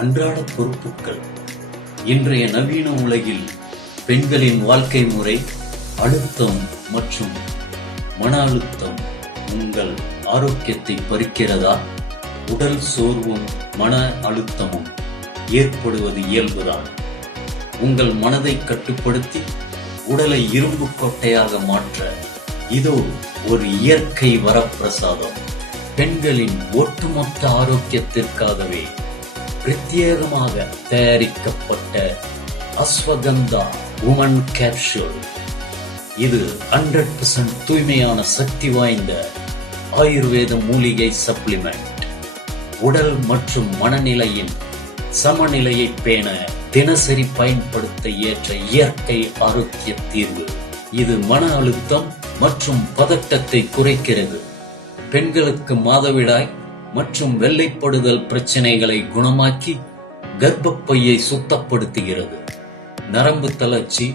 அன்றாட பொறுப்புகள். இன்றைய நவீன உலகில் பெண்களின் வாழ்க்கை முறை, அழுத்தம் மற்றும் மன அழுத்தம் உங்கள் ஆரோக்கியத்தை பறிக்கிறதா? உடல் சோர்வும் மன அழுத்தமும் ஏற்படுவது இயல்புதான். உங்கள் மனதை கட்டுப்படுத்தி உடலை இரும்பு கோட்டையாக மாற்ற இதோ ஒரு இயற்கை வரப்பிரசாதம். பெண்களின் ஒட்டுமொத்த ஆரோக்கியத்திற்காகவே பிரத்யேகமாக தயாரிக்கப்பட்ட அஸ்வகந்தா உமன் கேப்சூல். இது 100% தூய்மையான சக்தி வாய்ந்த ஆயுர்வேத மூலிகை சப்ளிமெண்ட். உடல் மற்றும் மனநிலையின் சமநிலையை பேண தினசரி பயன்படுத்த ஏற்ற இயற்கை ஆரோக்கிய தீர்வு. இது மன அழுத்தம் மற்றும் பதட்டத்தை குறைக்கிறது. பெண்களுக்கு மாதவிடாய் மற்றும் வெள்ளைப்படுதல் பிரச்சனைகளை குணமாக்கி கர்ப்பப்பையை சுத்தப்படுத்துகிறது. நரம்பு தளர்ச்சி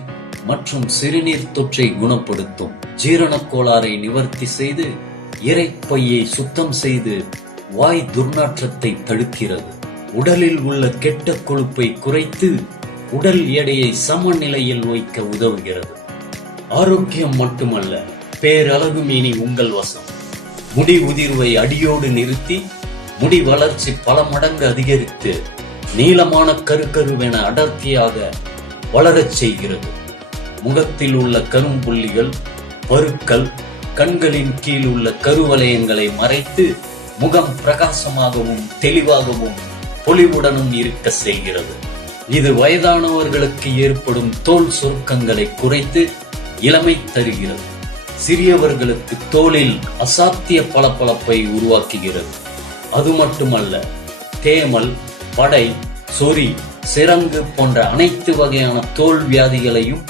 மற்றும் சிறுநீர் தொற்றை குணப்படுத்தும். ஜீரணக் கோளாறை நிவர்த்தி செய்து இரைப்பையை சுத்தம் செய்து வாய் துர்நாற்றத்தை தடுக்கிறது. உடலில் உள்ள கெட்ட கொழுப்பை குறைத்து உடல் எடையை சமநிலையில் வைக்க உதவுகிறது. ஆரோக்கியம் மட்டுமல்ல, பேரழகு மீனி உங்கள் வசம். முடி உதிர்வை அடியோடு நிறுத்தி முடி வளர்ச்சி பல மடங்கு அதிகரித்து நீளமான கருக்கருவென அடர்த்தியாக வளரச் செய்கிறது. முகத்தில் உள்ள கரும்புள்ளிகள், பருக்கள், கண்களின் கீழ் உள்ள கருவலயங்களை மறைத்து முகம் பிரகாசமாகவும் தெளிவாகவும் பொலிவுடனும் இருக்க செய்கிறது. இது வயதானவர்களுக்கு ஏற்படும் தோல் சுருக்கங்களை குறைத்து இளமை தருகிறது. சிறியவர்களுக்கு தோலில் அசாத்திய பளபளப்பை உருவாக்குகிறது. அது மட்டுமல்ல, தேமல், படை, சொறி, சிரங்கு போன்ற அனைத்து வகையான தோல் வியாதிகளையும்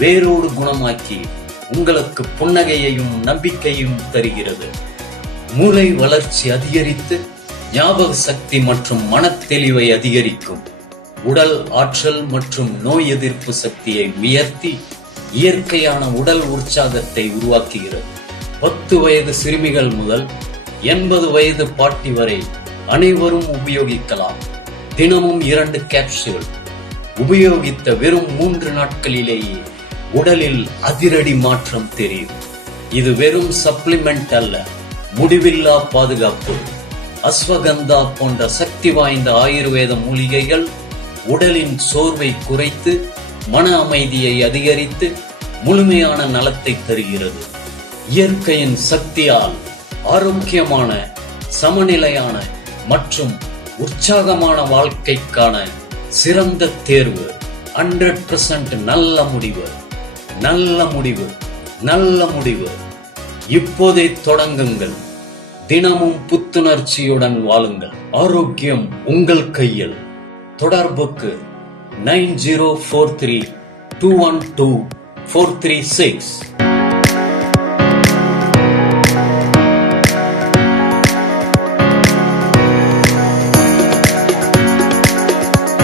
வேரோடு குணமாக்கி உங்களுக்கு புன்னகையையும் நம்பிக்கையும் தருகிறது. மூளை வளர்ச்சி அதிகரித்து ஞாபக சக்தி மற்றும் மனத்தெளிவை அதிகரிக்கும். உடல் ஆற்றல் மற்றும் நோய் எதிர்ப்பு சக்தியை உயர்த்தி இயற்கையான உடல் உற்சாகத்தை உருவாக்குகிறது. 10 வயது சிறுமிகள் முதல் 80 வயது பாட்டி வரை அனைவரும் உபயோகிக்கலாம். தினமும் 2 கேப்சூல் உபயோகித்த வெறும் 3 நாட்களிலேயே உடலில் அதிரடி மாற்றம் தெரியும். இது வெறும் சப்ளிமெண்ட் அல்ல, முடிவில்லா பாதுகாப்பு. அஸ்வகந்தா போன்ற சக்தி வாய்ந்த ஆயுர்வேத மூலிகைகள் உடலின் சோர்வை குறைத்து மன அமைதியை அதிகரித்து முழுமையான நலத்தை தருகிறது. இயற்கையின் சக்தியால் ஆரோக்கியமான, சமநிலையான மற்றும் உற்சாகமான வாழ்க்கைக்கான சிறந்த தேர்வு. 100% நல்ல முடிவு, நல்ல முடிவு, நல்ல முடிவு. இப்போதே தொடங்குங்கள். தினமும் புத்துணர்ச்சியுடன் வாழுங்கள். ஆரோக்கியம் உங்கள் கையில். தொடர்புக்கு 9043212436.